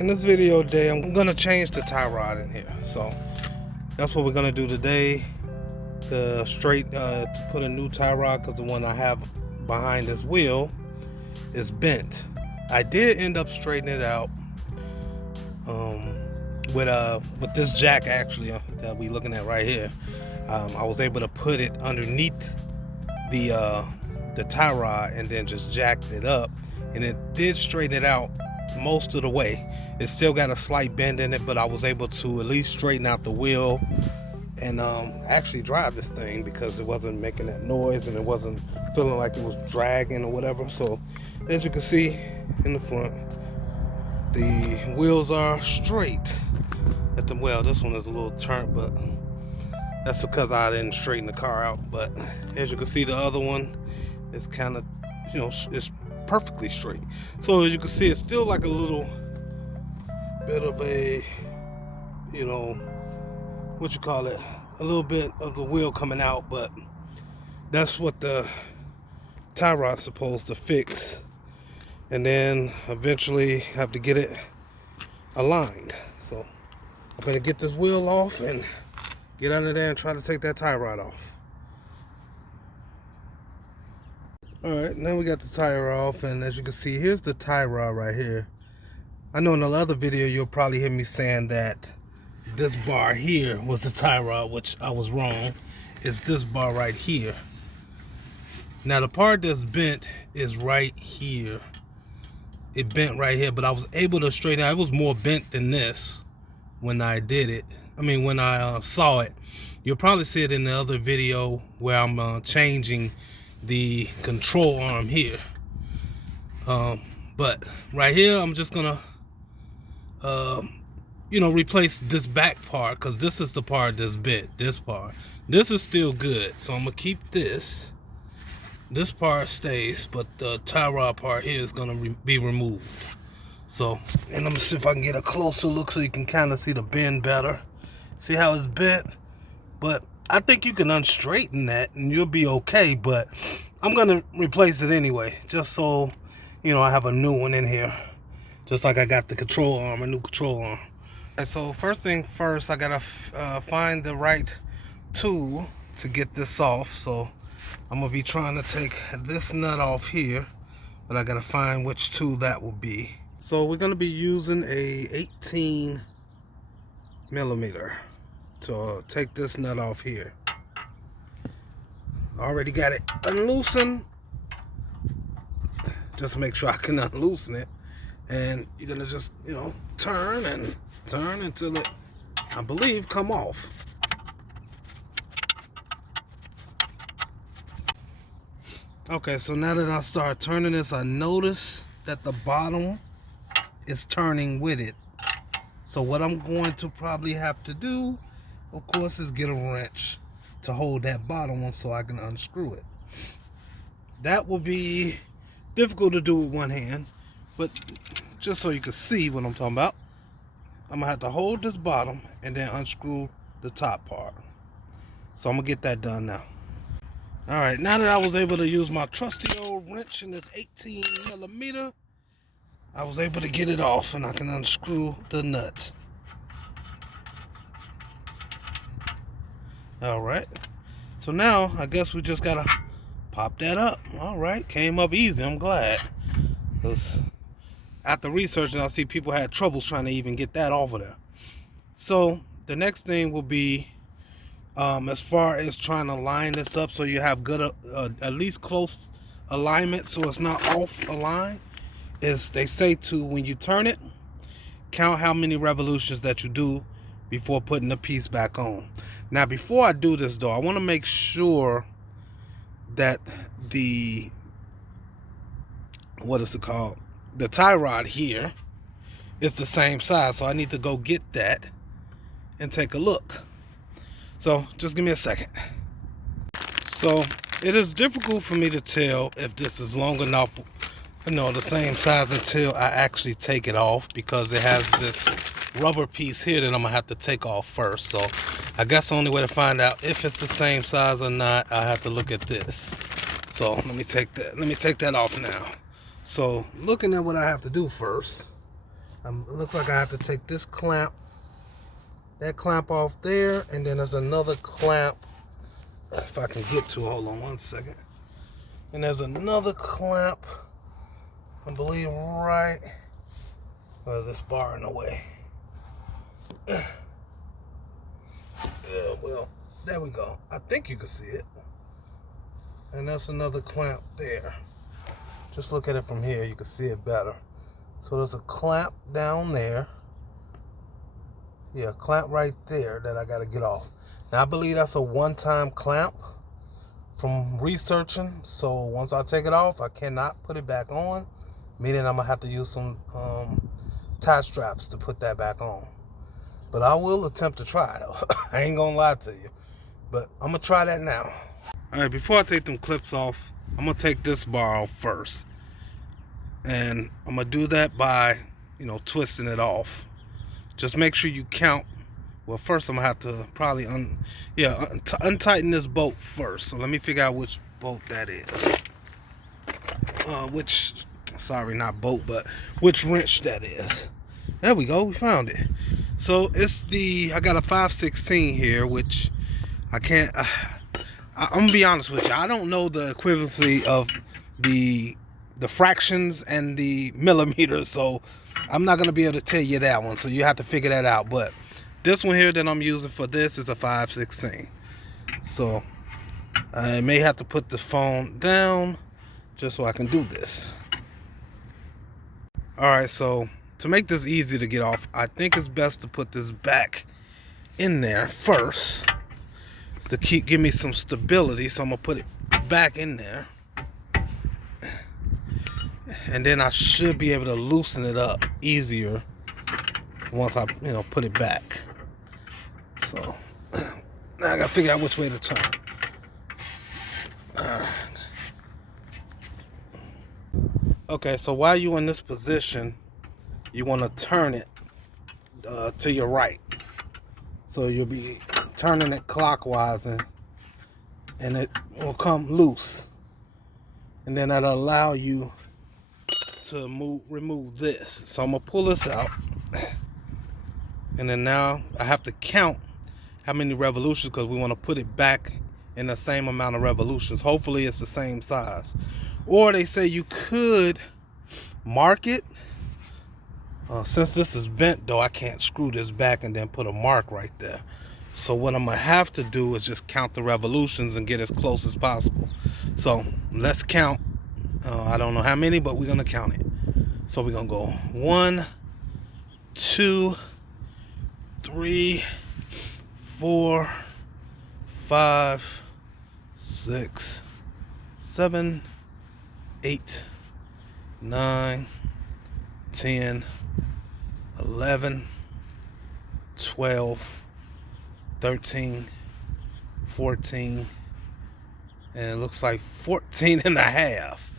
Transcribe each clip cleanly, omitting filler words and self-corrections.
In this video today, I'm gonna change the tie rod in here. So that's what we're gonna do today. To put a new tie rod, because the one I have behind this wheel is bent. I did end up straightening it out with this jack actually that we looking at right here. I was able to put it underneath the tie rod and then just jacked it up, and it did straighten it out most of the way. It still got a slight bend in it, but I was able to at least straighten out the wheel and actually drive this thing, because it wasn't making that noise and it wasn't feeling like it was dragging or whatever. So as you can see in the front, the wheels are straight at the well. This one is a little turnt, but that's because I didn't straighten the car out. But as you can see, the other one is kind of, it's perfectly straight. So as you can see, it's still like a little bit of a, a little bit of the wheel coming out, but that's what the tie rod's supposed to fix. And then eventually have to get it aligned. So I'm gonna get this wheel off and get under there and try to take that tie rod off. Alright, now we got the tire off, and as you can see, here's the tie rod right here. I know in the other video you'll probably hear me saying that this bar here was the tie rod, which I was wrong. It's this bar right here. Now the part that's bent is right here. It bent right here, but I was able to straighten out. It was more bent than this when I did it. When I saw it. You'll probably see it in the other video where I'm changing the control arm here. But right here, I'm just gonna replace this back part, because this is the part that's bent. This part, this is still good, so I'm gonna keep this. This part stays, but the tie rod part here is gonna be removed. So, and I'm gonna see if I can get a closer look so you can kind of see the bend better. See how it's bent? But I think you can unstraighten that and you'll be okay, but I'm gonna replace it anyway, just so I have a new one in here, just like I got the control arm, a new control arm. And so first thing first, I gotta find the right tool to get this off. So I'm gonna be trying to take this nut off here, but I gotta find which tool that will be. So we're gonna be using a 18 millimeter to take this nut off here. Already got it unloosened. Just make sure I can unloosen it. And you're gonna just, turn and turn until it, I believe, come off. Okay, so now that I start turning this, I notice that the bottom is turning with it. So what I'm going to probably have to do, of course, is get a wrench to hold that bottom one so I can unscrew it. That will be difficult to do with one hand, but just so you can see what I'm talking about, I'm gonna have to hold this bottom and then unscrew the top part. So I'm gonna get that done now. All right, now that I was able to use my trusty old wrench in this 18 millimeter, I was able to get it off, and I can unscrew the nut. All right, so now I guess we just gotta pop that up. All right, came up easy, I'm glad. Because after researching, I see people had troubles trying to even get that off of there. So the next thing will be, as far as trying to line this up so you have good, at least close alignment so it's not off a line, is they say to, when you turn it, count how many revolutions that you do before putting the piece back on. Now before I do this though, I want to make sure that the, the tie rod here is the same size. So I need to go get that and take a look. So just give me a second. So it is difficult for me to tell if this is long enough, the same size, until I actually take it off, because it has this rubber piece here that I'm gonna have to take off first. So I guess the only way to find out if it's the same size or not, I have to look at this. So let me take that off now. So looking at what I have to do first, It looks like I have to take this clamp, that clamp off there, and then there's another clamp, if I can get to it, hold on one second. And there's another clamp, I believe right, well, this bar in the way. Yeah, well, there we go. I think you can see it. And that's another clamp there. Just look at it from here, you can see it better. So there's a clamp down there. Yeah, clamp right there that I gotta get off. Now I believe that's a one-time clamp from researching. So once I take it off, I cannot put it back on. Meaning I'm gonna have to use some tie straps to put that back on. But I will attempt to try though. I ain't gonna lie to you. But I'm gonna try that now. Alright, before I take them clips off, I'm gonna take this bar off first. And I'm gonna do that by, twisting it off. Just make sure you count. Well, first I'm gonna have to probably untighten this bolt first. So let me figure out which bolt that is. Sorry, not bolt, but which wrench that is. There we go, we found it. So it's I got a 5/16 here, which I can't, I'm gonna be honest with you. I don't know the equivalency of the fractions and the millimeters, so I'm not gonna be able to tell you that one. So you have to figure that out. But this one here that I'm using for this is a 5/16. So I may have to put the phone down just so I can do this. Alright, so to make this easy to get off, I think it's best to put this back in there first to give me some stability. So I'm gonna put it back in there, and then I should be able to loosen it up easier once I put it back. So now I gotta figure out which way to turn. Okay, so while you're in this position, you want to turn it to your right. So you'll be turning it clockwise, and it will come loose. And then that'll allow you to remove this. So I'm going to pull this out. And then now I have to count how many revolutions, because we want to put it back in the same amount of revolutions. Hopefully it's the same size. Or they say you could mark it. Since this is bent though, I can't screw this back and then put a mark right there. So what I'm gonna have to do is just count the revolutions and get as close as possible. So let's count. I don't know how many, but we're gonna count it. So we're gonna go 1, 2, 3, 4, 5, 6, 7, 8, 9, 10, 11, 12, 13, 14, and it looks like 14 and a half.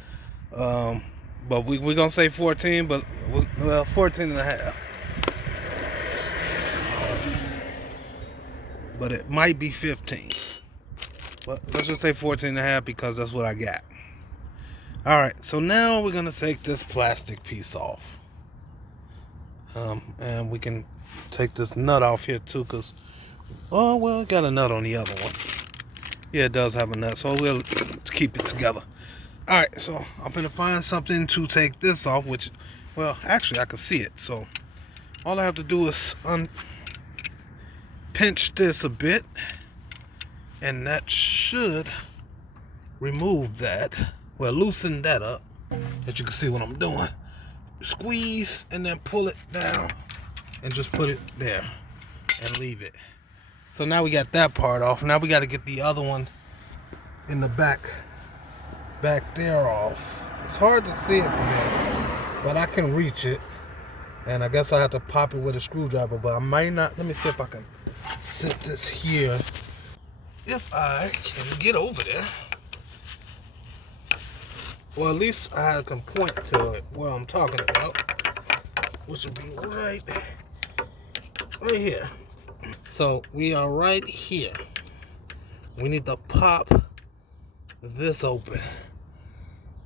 But we're gonna say 14, but 14 and a half. But it might be 15. But let's just say 14 and a half because that's what I got. Alright, so now we're gonna take this plastic piece off. And we can take this nut off here too, because it got a nut on the other one. Yeah, it does have a nut, so we'll keep it together. Alright, so I'm gonna find something to take this off, which, well, actually I can see it. So all I have to do is pinch this a bit, and that should remove that. Well, loosen that up, that you can see what I'm doing. Squeeze and then pull it down and just put it there and leave it. So now we got that part off. Now we got to get the other one in the back there off. It's hard to see it from here, but I can reach it, and I guess I have to pop it with a screwdriver, but I might not. Let me see if I can sit this here, if I can get over there. Well, at least I can point to it where I'm talking about, which would be right here. So we are right here. We need to pop this open.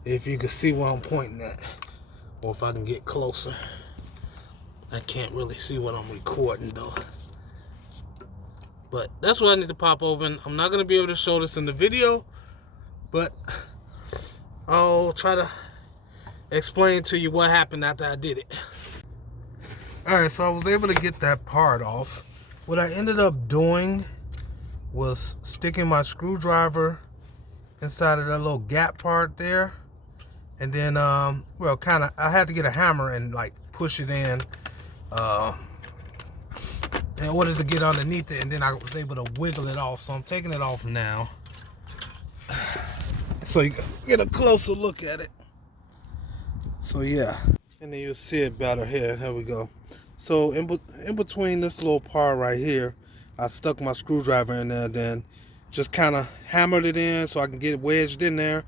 If you can see where I'm pointing at, or if I can get closer. I can't really see what I'm recording though. But that's what I need to pop open. I'm not going to be able to show this in the video, but I'll try to explain to you what happened after I did it. Alright, so I was able to get that part off. What I ended up doing was sticking my screwdriver inside of that little gap part there. And then, well, kind of, I had to get a hammer and like push it in order to get underneath it, and then I was able to wiggle it off. So I'm taking it off now, so you can get a closer look at it. So yeah, and then you'll see it better here. Here we go. So in between this little part right here, I stuck my screwdriver in there, then just kind of hammered it in so I can get it wedged in there,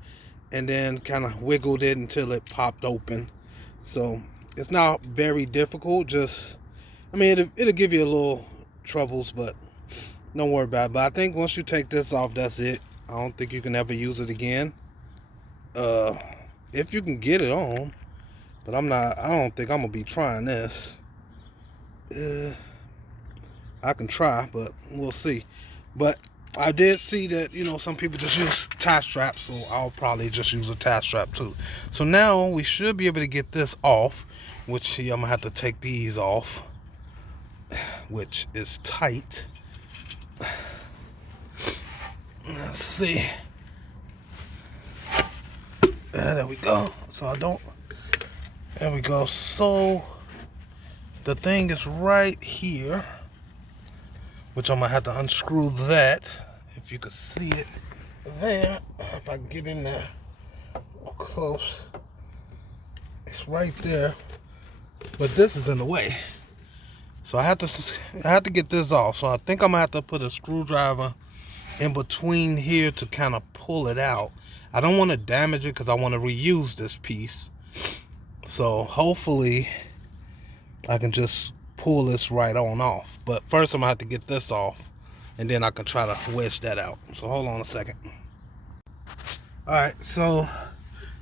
and then kind of wiggled it until it popped open. So it's not very difficult. Just, I mean, it'll give you a little troubles, but don't worry about it. But I think once you take this off, that's it. I don't think you can ever use it again. If you can get it on, but I don't think I'm gonna be trying this. I can try, but we'll see. But I did see that, you know, some people just use tie straps, so I'll probably just use a tie strap too. So now we should be able to get this off, which here I'm gonna have to take these off, which is tight. Let's see. There we go. So there we go. So the thing is right here, which I'm gonna have to unscrew that. If you could see it there, if I can get in there close, it's right there. But this is in the way, so I have to get this off. So I think I'm gonna have to put a screwdriver in between here to kind of pull it out. I don't want to damage it because I want to reuse this piece. So hopefully I can just pull this right on off. But first I'm gonna have to get this off, and then I can try to wedge that out. So hold on a second. Alright, so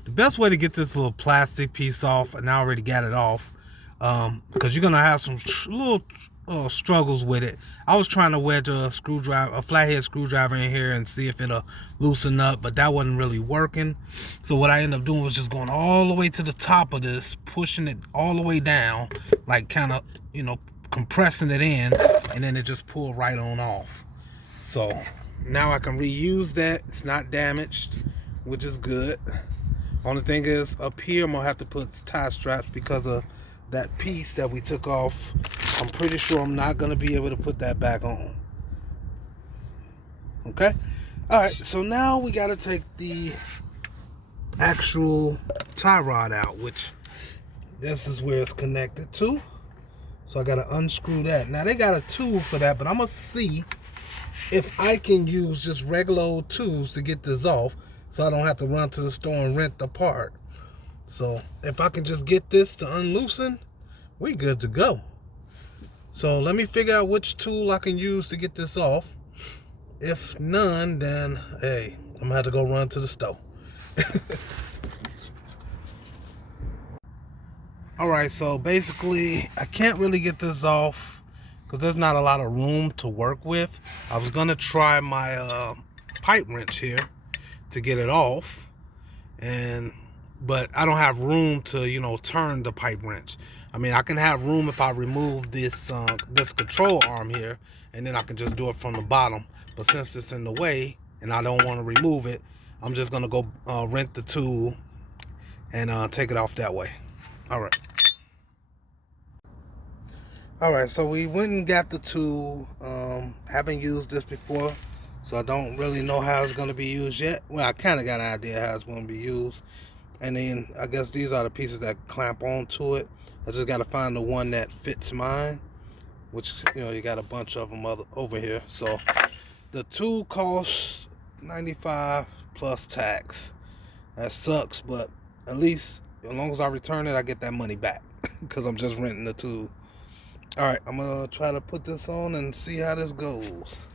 the best way to get this little plastic piece off, and I already got it off, because you're gonna have some little struggles with it. I was trying to wedge a flathead screwdriver in here and see if it'll loosen up, but that wasn't really working. So what I ended up doing was just going all the way to the top of this, pushing it all the way down, like kind of, you know, compressing it in, and then it just pulled right on off. So now I can reuse that. It's not damaged, which is good. Only thing is, up here I'm gonna have to put tie straps because of that piece that we took off. I'm pretty sure I'm not gonna be able to put that back on. Okay. All right, so now we got to take the actual tie rod out, which this is where it's connected to. So I got to unscrew that. Now they got a tool for that, but I'm gonna see if I can use just regular old tools to get this off, so I don't have to run to the store and rent the part. So if I can just get this to unloosen, we good to go. So let me figure out which tool I can use to get this off. If none, then hey, I'm gonna have to go run to the store. Alright, so basically I can't really get this off because there's not a lot of room to work with. I was gonna try my pipe wrench here to get it off, but I don't have room to, you know, turn the pipe wrench. I mean, I can have room if I remove this this control arm here, and then I can just do it from the bottom. But since it's in the way and I don't want to remove it, I'm just gonna go rent the tool and take it off that way. Alright, so we went and got the tool. Haven't used this before, so I don't really know how it's gonna be used yet. Well, I kind of got an idea how it's gonna be used. And then I guess these are the pieces that clamp onto it. I just got to find the one that fits mine, which, you know, you got a bunch of them over here. So the tool costs $95 plus tax. That sucks, but at least as long as I return it, I get that money back because I'm just renting the tool. All right, I'm gonna try to put this on and see how this goes.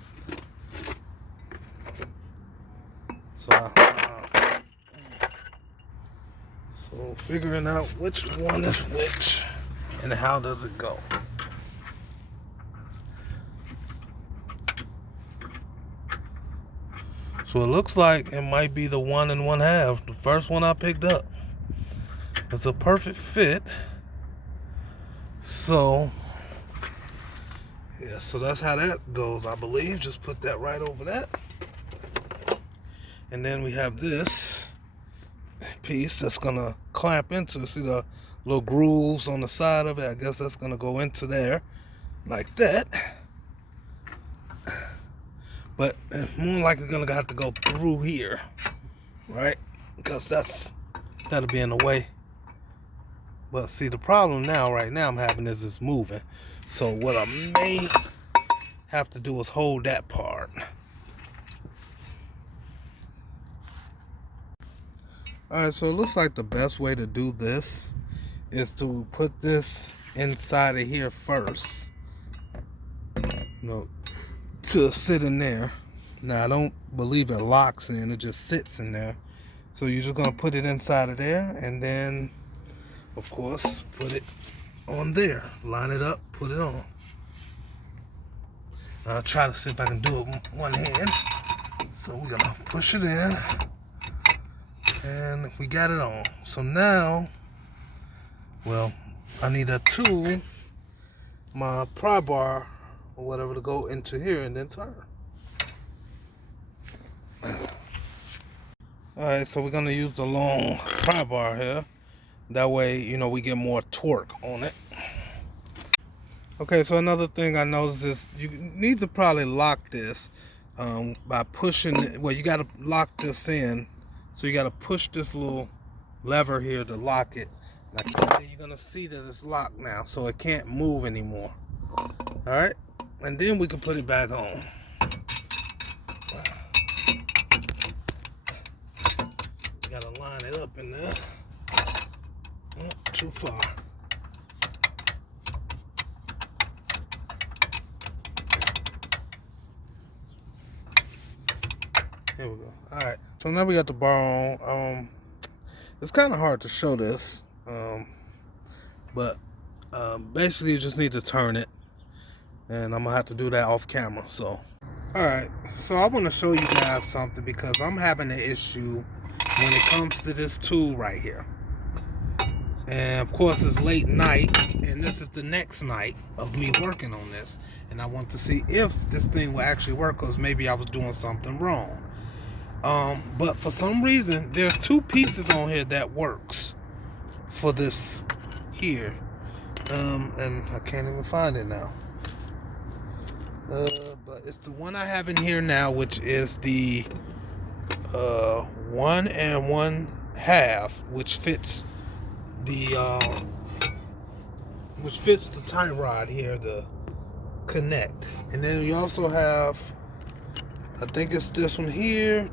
So figuring out which one is which. and how does it go. So it looks like it might be the 1 1/2, the first one I picked up. It's a perfect fit. So yeah, so that's how that goes, I believe. Just put that right over that. And then we have this piece that's gonna clamp into, see the little grooves on the side of it? I guess that's gonna go into there like that. But more likely gonna have to go through here, right? Because that'll be in the way. But see, the problem right now I'm having is it's moving. So what I may have to do is hold that part. Alright, so it looks like the best way to do this is to put this inside of here first. To sit in there. Now I don't believe it locks in, it just sits in there. So you're just gonna put it inside of there, and then of course put it on there. Line it up, put it on. I'll try to see if I can do it with one hand. So we're gonna push it in, and we got it on. So now, well, I need a tool, my pry bar or whatever, to go into here and then turn. Alright, so we're gonna use the long pry bar here. That way, we get more torque on it. Okay, so another thing I noticed is you need to probably lock this by pushing it. Well, you gotta lock this in. So you gotta push this little lever here to lock it. Now, you're gonna see that it's locked now, so it can't move anymore. Alright? And then we can put it back on. You gotta line it up in there. Not too far. Here we go. Alright. So now we got the bar on. It's kind of hard to show this. But basically you just need to turn it. And I'm going to have to do that off camera. So, alright. So I want to show you guys something, because I'm having an issue when it comes to this tool right here. And of course it's late night, and this is the next night of me working on this, and I want to see if this thing will actually work, because maybe I was doing something wrong. But for some reason there's two pieces on here that works for this here, and I can't even find it now. But it's the one I have in here now, which is the 1 1/2, which fits the tie rod here to connect. And then we also have, I think it's this one here.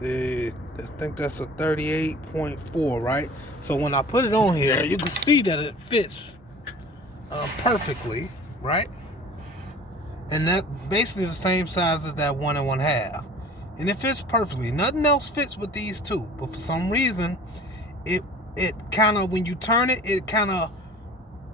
I think that's a 38.4, right? So when I put it on here, you can see that it fits perfectly, right? And that basically the same size as that 1 1/2. And it fits perfectly. Nothing else fits with these two. But for some reason, it kind of, when you turn it, it kind of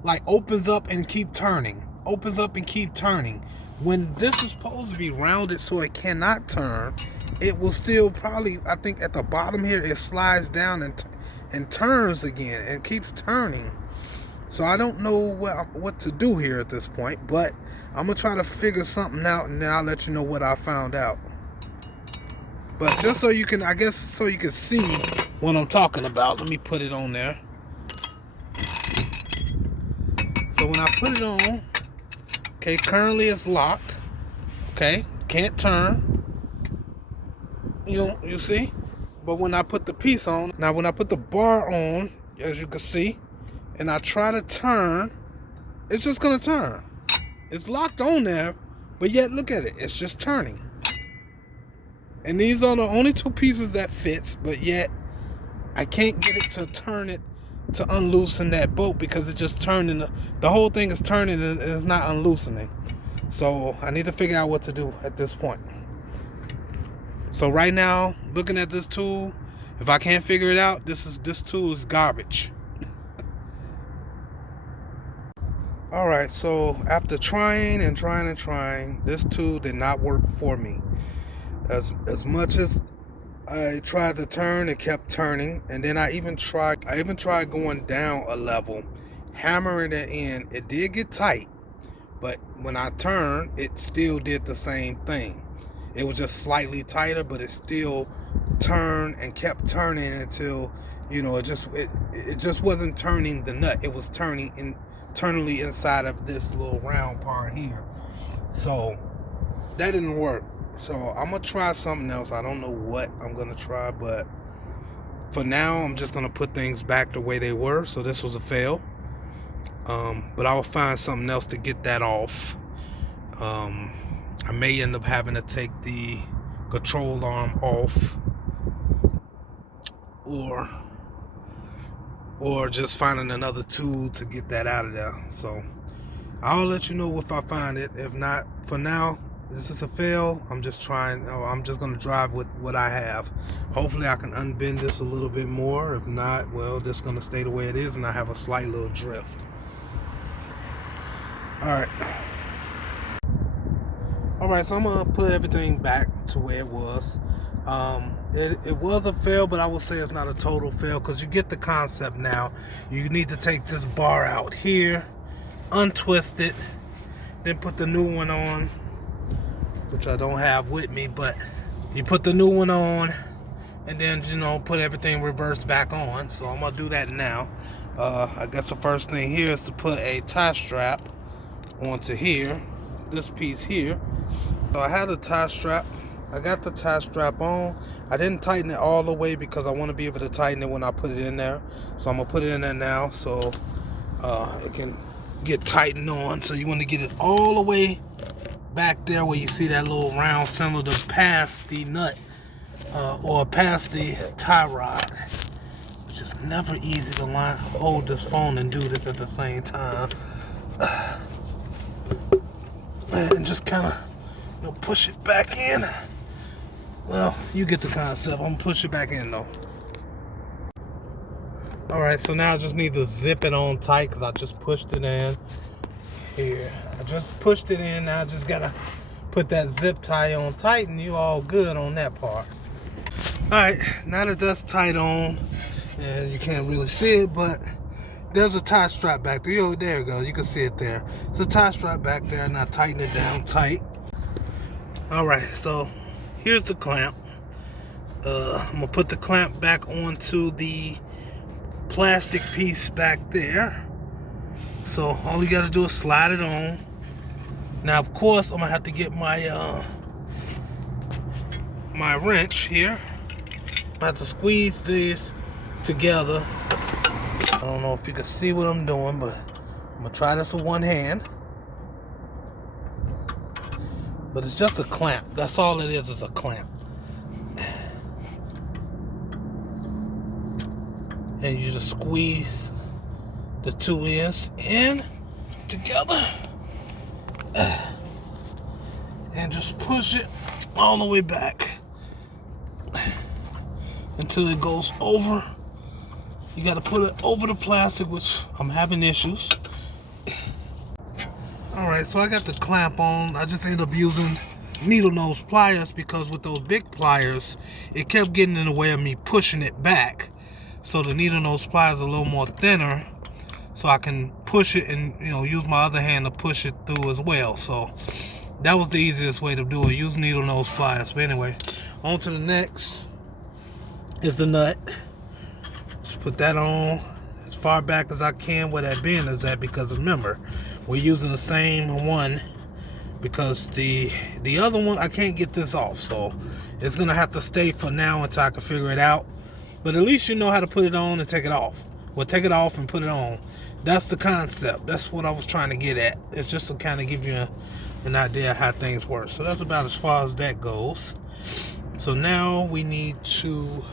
like opens up and keep turning. Opens up and keep turning. When this is supposed to be rounded so it cannot turn, it will still probably, I think at the bottom here, it slides down and turns again and keeps turning. So I don't know what to do here at this point, but I'm going to try to figure something out, and then I'll let you know what I found out. But just so you can, I guess, so you can see what I'm talking about, let me put it on there. So when I put it on, okay, currently it's locked. Okay, can't turn. You see? But when I put the piece on, now when I put the bar on, as you can see, and I try to turn, it's just gonna turn. It's locked on there, but yet look at it, it's just turning. And these are the only two pieces that fits, but yet I can't get it to turn it, to unloosen that bolt, because it's just turning. The whole thing is turning and it's not unloosening. So I need to figure out what to do at this point. So right now, looking at this tool, if I can't figure it out, this tool is garbage. Alright, so after trying and trying and trying, this tool did not work for me. As much as I tried to turn, it kept turning, and then I even tried going down a level, hammering it in. It did get tight, but when I turned, it still did the same thing. It was just slightly tighter, but it still turned and kept turning until, it just wasn't turning the nut. It was turning internally inside of this little round part here. So that didn't work. So I'm gonna try something else. I don't know what I'm gonna try, but for now I'm just gonna put things back the way they were. So this was a fail. But I'll find something else to get that off. I may end up having to take the control arm off, or just finding another tool to get that out of there. So I'll let you know if I find it. If not, for now, this is a fail. I'm just gonna drive with what I have. Hopefully I can unbend this a little bit more. If not, well, this is gonna stay the way it is, and I have a slight little drift. Alright, so I'm gonna put everything back to where it was. It was a fail, but I will say it's not a total fail, because you get the concept now. You need to take this bar out here, untwist it, then put the new one on, which I don't have with me, but you put the new one on, and then, put everything reversed back on. So I'm gonna do that now. I guess the first thing here is to put a tie strap onto here, this piece here. So I had a tie strap. I got the tie strap on. I didn't tighten it all the way because I want to be able to tighten it when I put it in there. So I'm gonna put it in there now, so it can get tightened on. So you want to get it all the way back there where you see that little round cylinder past the nut, or past the tie rod, which is never easy to hold this phone and do this at the same time. And just kind of push it back in. Well, you get the concept. I'm gonna push it back in though. Alright, so now I just need to zip it on tight, because I just pushed it in here. I just pushed it in. Now I just gotta put that zip tie on tight, and you all good on that part. Alright, now that that's tight on, and you can't really see it, but there's a tie strap back there. Yo, there it goes. You can see it there. It's a tie strap back there. Now tighten it down tight. Alright, so here's the clamp. I'm going to put the clamp back onto the plastic piece back there. So all you got to do is slide it on. Now, of course, I'm going to have to get my my wrench here. I have to squeeze these together. I don't know if you can see what I'm doing, but I'm going to try this with one hand. But it's just a clamp. That's all it is a clamp. And you just squeeze the two ends in together. And just push it all the way back until it goes over. You got to put it over the plastic, which I'm having issues. Alright, so I got the clamp on. I just ended up using needle nose pliers, because with those big pliers, it kept getting in the way of me pushing it back. So the needle nose pliers are a little more thinner, so I can push it and use my other hand to push it through as well. So that was the easiest way to do it. Use needle nose pliers. But anyway, on to the next is the nut. Just put that on as far back as I can where that bend is at, because remember, we're using the same one, because the other one, I can't get this off, so it's gonna have to stay for now until I can figure it out. But at least you know how to put it on and take it off. Well, take it off and put it on. That's the concept. That's what I was trying to get at. It's just to kind of give you an idea of how things work. So that's about as far as that goes. So now we need to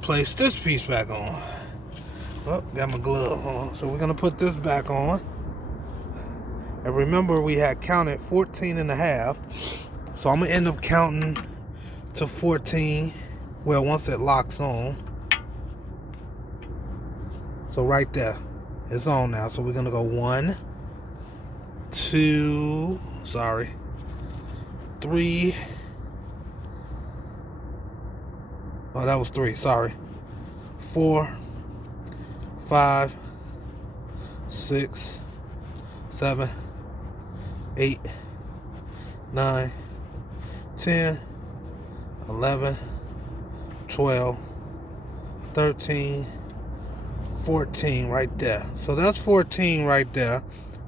place this piece back on. Oh, got my glove on. So we're gonna put this back on. And remember, we had counted 14 and a half. So I'm gonna end up counting to 14. Well, once it locks on. So right there, it's on now. So we're gonna go 1, 2, 3. Oh, that was 3, sorry. 4, 5, 6, 7, 8, 9, 10, 11, 12, 13, 14 right there. So that's 14 right there,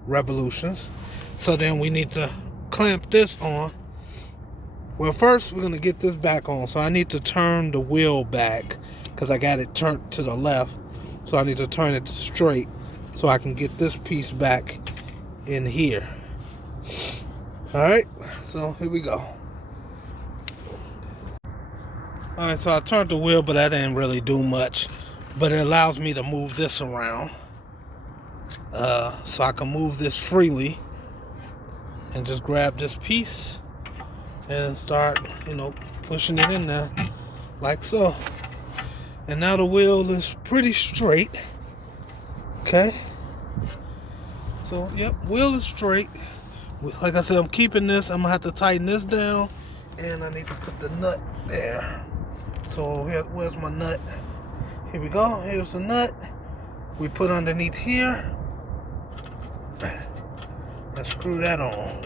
revolutions. So then we need to clamp this on. Well, first we're going to get this back on. So I need to turn the wheel back because I got it turned to the left. So I need to turn it straight so I can get this piece back in here. Alright, so here we go. Alright, so I turned the wheel, but that didn't really do much. But it allows me to move this around. So I can move this freely. And just grab this piece. And start, pushing it in there. Like so. And now the wheel is pretty straight. Okay. So, yep, wheel is straight. Like I said, I'm keeping this. I'm going to have to tighten this down. And I need to put the nut there. So, where's my nut? Here we go. Here's the nut. We put underneath here. Let's screw that on.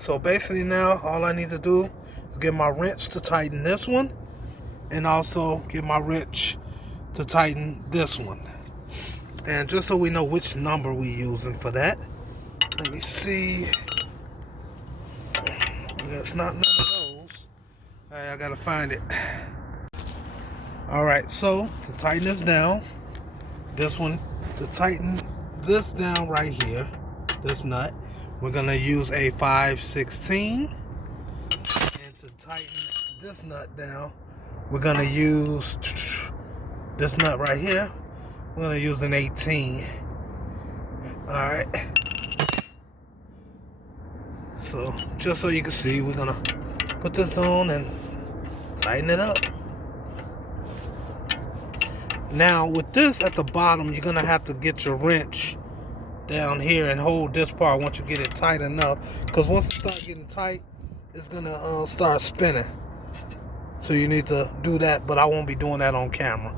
So basically now, all I need to do is get my wrench to tighten this one. And also get my wrench to tighten this one. And just so we know which number we're using for that. Let me see. That's not none of those. Alright, I gotta find it. Alright, so to tighten this down, this one, to tighten this down right here, this nut, we're gonna use a 5/16. And to tighten this nut down, we're gonna use this nut right here. We're gonna use an 18. Alright. So just so you can see, we're gonna put this on and tighten it up. Now with this at the bottom, you're gonna have to get your wrench down here and hold this part once you get it tight enough, because once it starts getting tight, it's gonna start spinning. So you need to do that, but I won't be doing that on camera.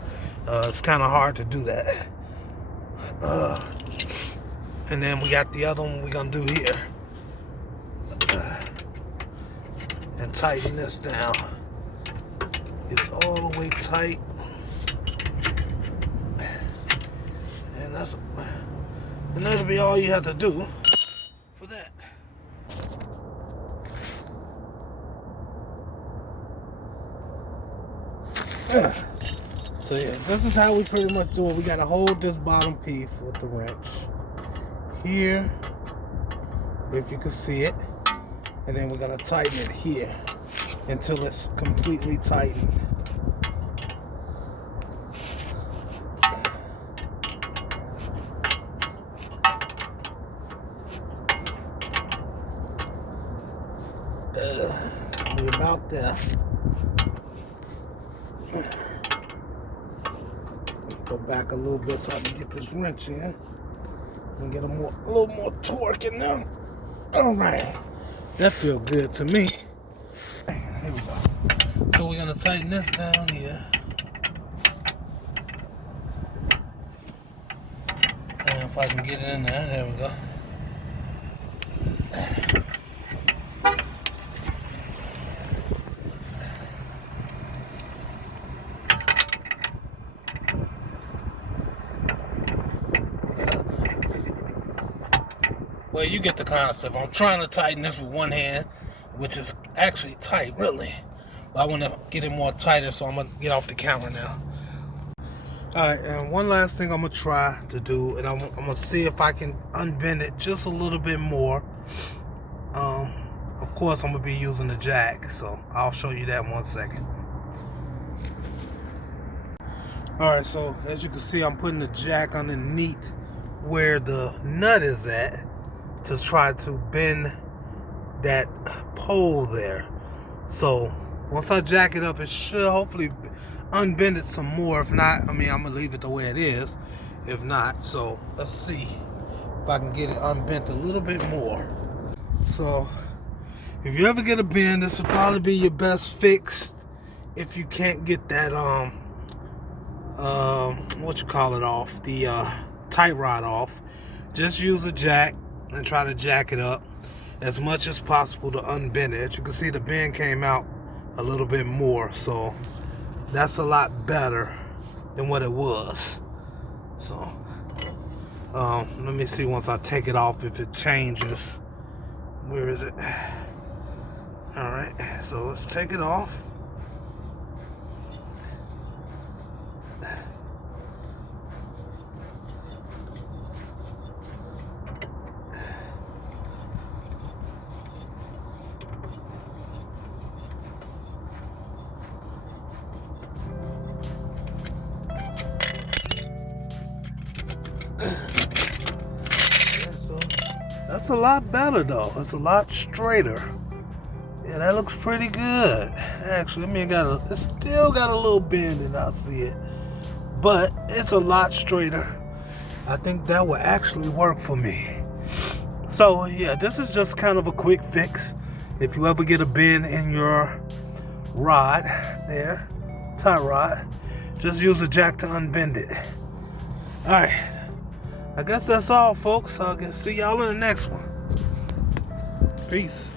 It's kind of hard to do that. And then we got the other one we're gonna do here. And tighten this down. Get it all the way tight. And that'll be all you have to do for that. So yeah, this is how we pretty much do it. We gotta hold this bottom piece with the wrench here, if you can see it, and then we're gonna tighten it here until it's completely tightened. We're about there. Go back a little bit so I can get this wrench in and get a little more torque in there. All right, that feels good to me. Here we go. So we're gonna tighten this down here. And if I can get it in there we go. Well, you get the concept. I'm trying to tighten this with one hand, which is actually tight, really. But I want to get it more tighter, so I'm going to get off the camera now. Alright, and one last thing I'm going to try to do, and I'm going to see if I can unbend it just a little bit more. Of course, I'm going to be using the jack, so I'll show you that in 1 second. Alright, so as you can see, I'm putting the jack underneath where the nut is at, to try to bend that pole there. So once I jack it up, it should hopefully unbend it some more. If not, I mean, I'm gonna leave it the way it is. If not, so let's see if I can get it unbent a little bit more. So if you ever get a bend, this will probably be your best fix. If you can't get that what you call it off, the tight rod off, just use a jack and try to jack it up as much as possible to unbend it. As you can see, the bend came out a little bit more, so that's a lot better than what it was. So let me see once I take it off if it changes. Where is it? All right, so let's take it off. That's a lot better though. It's a lot straighter. Yeah, that looks pretty good. Actually, I mean, it still got a little bend and I see it, but it's a lot straighter. I think that will actually work for me. So yeah, this is just kind of a quick fix. If you ever get a bend in your rod there, tie rod, just use a jack to unbend it. All right. I guess that's all, folks. I'll see y'all in the next one. Peace.